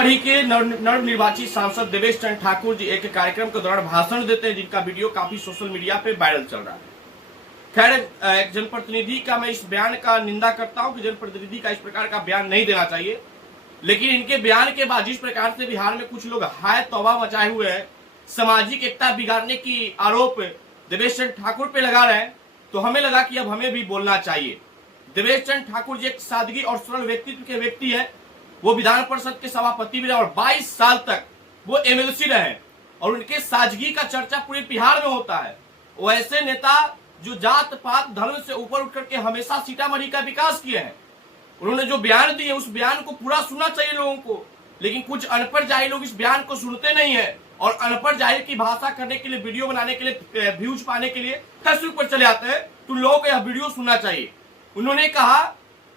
सीतामढ़ी के नवनिर्वाचित सांसद देवेश चंद्र ठाकुर जी एक कार्यक्रम के दौरान भाषण देते हैं, जिनका वीडियो काफी सोशल मीडिया पे वायरल चल रहा है। खैर, एक जनप्रतिनिधि का मैं इस बयान का निंदा करता हूं कि जनप्रतिनिधि का इस प्रकार का बयान नहीं देना चाहिए, लेकिन इनके बयान के बाद जिस प्रकार से बिहार में कुछ लोग हाय तौबा मचाए हुए हैं, सामाजिक एकता बिगाड़ने की आरोप देवेश चंद्र ठाकुर पे लगा रहे हैं, तो हमें लगा कि अब हमें भी बोलना चाहिए। देवेश चंद्र ठाकुर जी एक सादगी और सरल व्यक्तित्व के व्यक्ति है। वो विधान परिषद के सभापति भी रहे और 22 साल तक वो एमएलसी रहे और उनके सादगी का चर्चा पूरे बिहार में होता है। वो ऐसे नेता जो जात पात धर्म से ऊपर उठ करके हमेशा सीतामढ़ी का विकास किए हैं। उन्होंने जो बयान दिए उस बयान को पूरा सुनना चाहिए लोगों को, लेकिन कुछ अनपढ़ जाहिल लोग इस बयान को सुनते नहीं है और अनपढ़ जाहिल की भाषा करने के लिए, वीडियो बनाने के लिए, व्यूज पाने के लिए फेसबुक पर चले आते हैं। तो लोगों को यह वीडियो सुनना चाहिए। उन्होंने कहा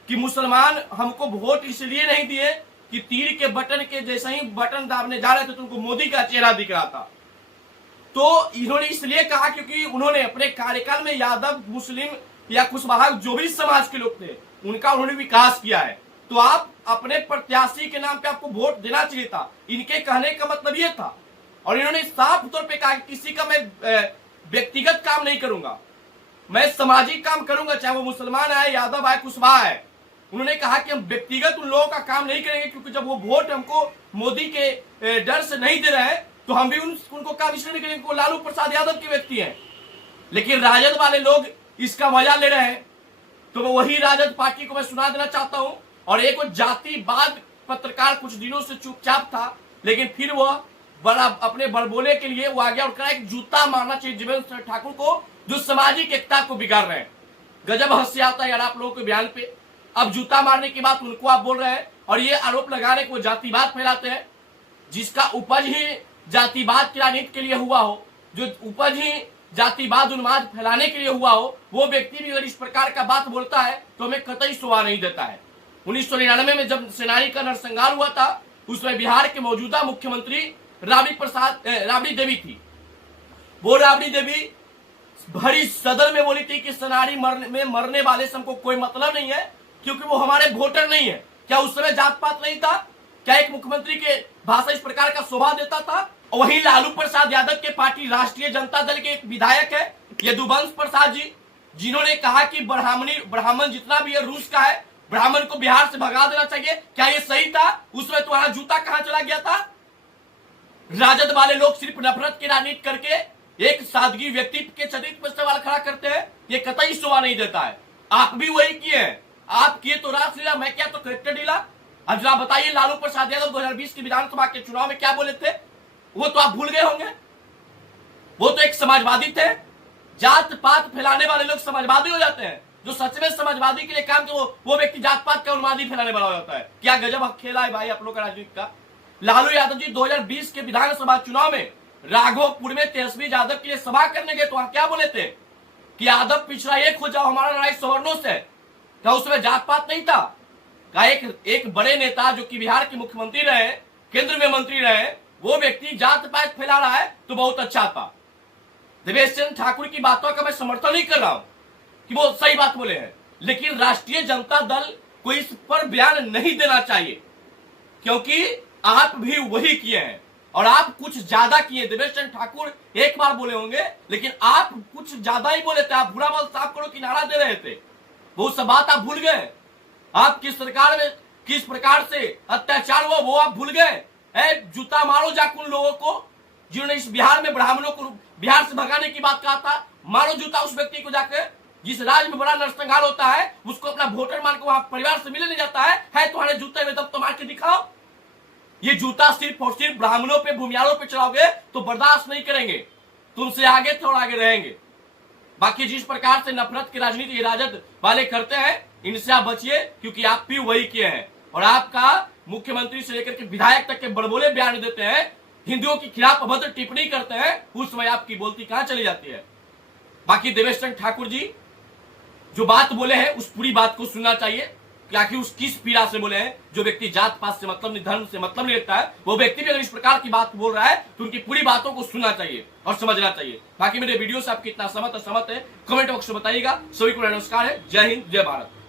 कि मुसलमान हमको वोट इसलिए नहीं दिए कि तीर के बटन के जैसे ही बटन दाबने जा रहे थे तो उनको मोदी का चेहरा दिख रहा था। तो इन्होंने इसलिए कहा क्योंकि उन्होंने अपने कार्यकाल में यादव, मुस्लिम या कुशवाहा जो भी समाज के लोग थे उनका उन्होंने विकास किया है। तो आप अपने प्रत्याशी के नाम पे आपको वोट देना चाहिए था। इनके कहने का मतलब ये था और इन्होंने साफ तौर पे कहा किसी का मैं व्यक्तिगत काम नहीं करूंगा, मैं सामाजिक काम करूंगा, चाहे वो मुसलमान है, यादव है, कुशवाहा है। उन्होंने कहा कि हम व्यक्तिगत उन लोगों का काम नहीं करेंगे क्योंकि जब वो वोट हमको मोदी के डर से नहीं दे रहे हैं तो हम भी उनको काम इसलिए नहीं करेंगे। वो लालू प्रसाद यादव के व्यक्ति हैं, लेकिन राजद वाले लोग इसका मजा ले रहे हैं। तो वही राजद पार्टी को मैं सुना देना चाहता हूं। और एक जातिवाद पत्रकार कुछ दिनों से चुपचाप था, लेकिन फिर वह बड़ा अपने बड़बोले के लिए वो आ गया और कहा एक जूता मारना चाहिए देवेश चंद्र ठाकुर को जो सामाजिक एकता को बिगाड़ रहे हैं। गजब हंसी आता है यार आप लोगों के बयान पे। अब जूता मारने की बात उनको आप बोल रहे हैं और ये आरोप लगा रहे कि वो जातिवाद फैलाते हैं। जिसका उपज ही जातिवाद की राजनीति के लिए हुआ हो, जो उपज ही जातिवाद उन्माद फैलाने के लिए हुआ हो, वो व्यक्ति भी अगर इस प्रकार का बात बोलता है तो हमें कतई शोभा नहीं देता है। 1999 में जब सेनानी का नरसंहार हुआ था, उसमें बिहार के मौजूदा मुख्यमंत्री राबड़ी देवी थी। वो राबड़ी देवी भरी सदन में बोली थी कि सेनानी में मरने वाले से हमको कोई मतलब नहीं है क्योंकि वो हमारे वोटर नहीं है। क्या उस समय जात पात नहीं था? क्या एक मुख्यमंत्री के भाषा इस प्रकार का शोभा देता था? और वही लालू प्रसाद यादव के पार्टी राष्ट्रीय जनता दल के एक विधायक है यदुवंश प्रसाद जी, जिन्होंने कहा कि ब्राह्मण जितना भी है रूस का है, ब्राह्मण को बिहार से भगा देना चाहिए। क्या ये सही था? उसमें तुम्हारा जूता कहां चला गया था? राजद वाले लोग सिर्फ नफरत की राजनीति करके एक सादगी व्यक्तित्व के चरित्र पर सवाल खड़ा करते हैं। ये कतई शोभा नहीं देता है। आप भी वही किए हैं। आप किए तो राष्ट्रीय, मैं क्या तो करेक्टर डीला। अब जरा बताइए लालू प्रसाद यादव 2020 की विधानसभा के चुनाव में क्या बोले थे? वो तो आप भूल गए होंगे। वो तो एक समाजवादी थे। जात पात फैलाने वाले लोग समाजवादी हो जाते हैं। जो सच में समाजवादी के लिए काम किया वो व्यक्ति जात पात का उन्मादी फैलाने वाला हो जाता है। क्या गजब खेला है भाई आप लोग का राजनीति का। लालू यादव जी 2020 के विधानसभा चुनाव में राघोपुर में तेजस्वी यादव के लिए सभा करने गए तो वहां क्या बोले थे कि यादव पिछड़ा एक हो जाओ, हमारा लड़ाई सवर्णों से। क्या उसमें जात पात नहीं था? क्या एक बड़े नेता जो कि बिहार के मुख्यमंत्री रहे, केंद्र में मंत्री रहे, वो व्यक्ति जात पात फैला रहा है तो बहुत अच्छा था। देवेश चंद्र ठाकुर की बातों का मैं समर्थन नहीं कर रहा हूं कि वो सही बात बोले हैं, लेकिन राष्ट्रीय जनता दल को इस पर बयान नहीं देना चाहिए क्योंकि आप भी वही किए हैं और आप कुछ ज्यादा किए। देवेश चंद्र ठाकुर एक बार बोले होंगे, लेकिन आप कुछ ज्यादा ही बोले थे। आप बुरा बल साफ करो की नारा दे रहे थे, वो सब बात आप भूल गए। आप किस सरकार में किस प्रकार से अत्याचार हुआ वो आप भूल गए। जूता मारो जाके उन लोगों को जिन्होंने इस बिहार में ब्राह्मणों को बिहार से भगाने की बात कहा था। मारो जूता उस व्यक्ति को जाकर जिस राज्य में बड़ा नरसंहार होता है उसको अपना वोटर मान के वहां परिवार से मिलने जाता है तुम्हारे जूते में, तब तो मार के दिखाओ। ये जूता सिर्फ और सिर्फ ब्राह्मणों पे, भूमियारों पे चलाओगे तो बर्दाश्त नहीं करेंगे, तुमसे आगे थोड़ा आगे रहेंगे। बाकी जिस प्रकार से नफरत की राजनीति राजद वाले करते हैं, इनसे आप बचिए क्योंकि आप भी वही किए हैं। और आपका मुख्यमंत्री से लेकर के विधायक तक के बड़बोले बयान देते हैं, हिंदुओं के खिलाफ अभद्र टिप्पणी करते हैं, उस समय आपकी बोलती कहां चली जाती है। बाकी देवेश चंद्र ठाकुर जी जो बात बोले हैं उस पूरी बात को सुनना चाहिए कि आखिर उस किस पीड़ा से बोले हैं। जो व्यक्ति जात पात से मतलब नहीं, धर्म से मतलब नहीं रखता है, वो व्यक्ति भी अगर इस प्रकार की बात बोल रहा है तो उनकी पूरी बातों को सुनना चाहिए और समझना चाहिए। बाकी मेरे वीडियो से आप कितना सहमत है कमेंट बॉक्स में बताइएगा। सभी को नमस्कार है। जय हिंद, जय भारत।